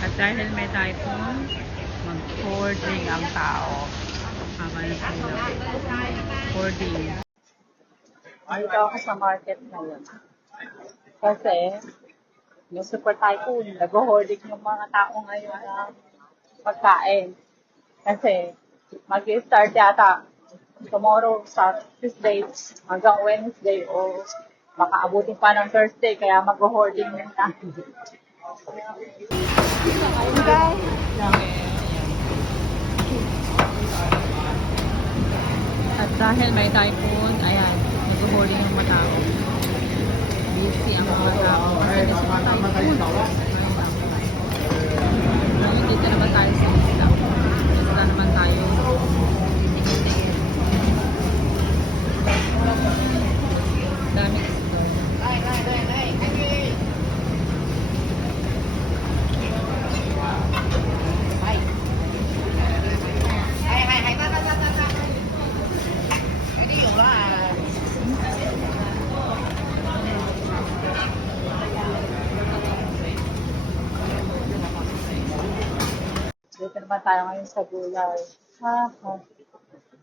At dahil may typhoon, mag-hoarding ang tao. Habang sila. Hoarding. Dito ako sa market ngayon. Kasi, yung super tycoon, nag-hoarding yung mga tao ngayon ng pagkain. Kasi, mag-start yata tomorrow sa Tuesday hanggang Wednesday o baka abutin pa ng Thursday kaya mag-hoarding yung na. At dahil may typhoon, ayan, nag-hoarding ang mga tao. Busy ang mga tao. Kasi may super typhoon. Ngayon, dito naman tayo sa isla. Isla naman tayo. Daming isla. Dito naman tayo ngayon sa gulay. Ha, ha.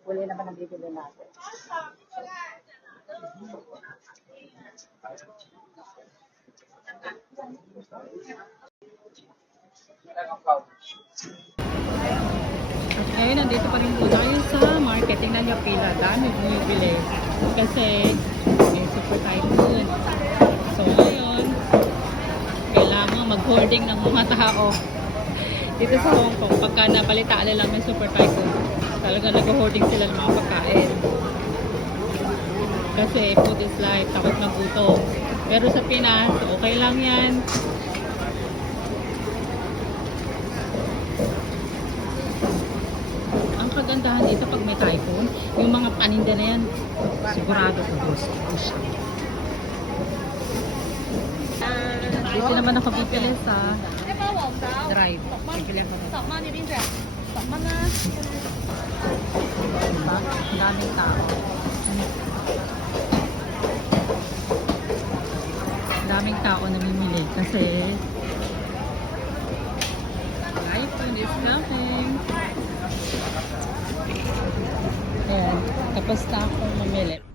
Huli naman ang bibili natin. At ngayon, nandito pa rin po tayo sa market. Tingnan niyo pila. Dami bumibili. Kasi, may super typhoon. So, ngayon, kailangan mag-hoarding ng mga tao. Dito sa Hong Kong, pagka napalitaan nila may super typhoon, talaga nag-hoarding sila ng mga pagkain. Kasi food is life, takot magutom. Pero sa Pinas, okay lang yan. Ang kagandahan dito pag may typhoon, yung mga paninda na yan, sigurado ubos. Ubos siya. Dito naman ako bibili sa drive. Bibili ako dito. Diba? Ang daming tao. Ang daming tao namimili kasi typhoon is coming. Ayan, tapos na akong mamili.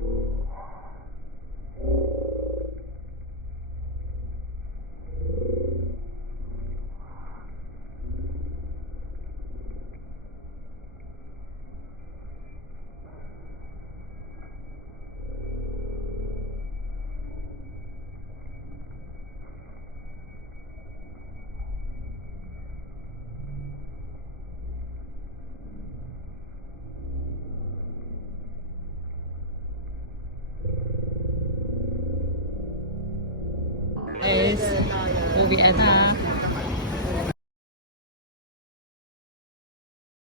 Uh... Guys, uwi na.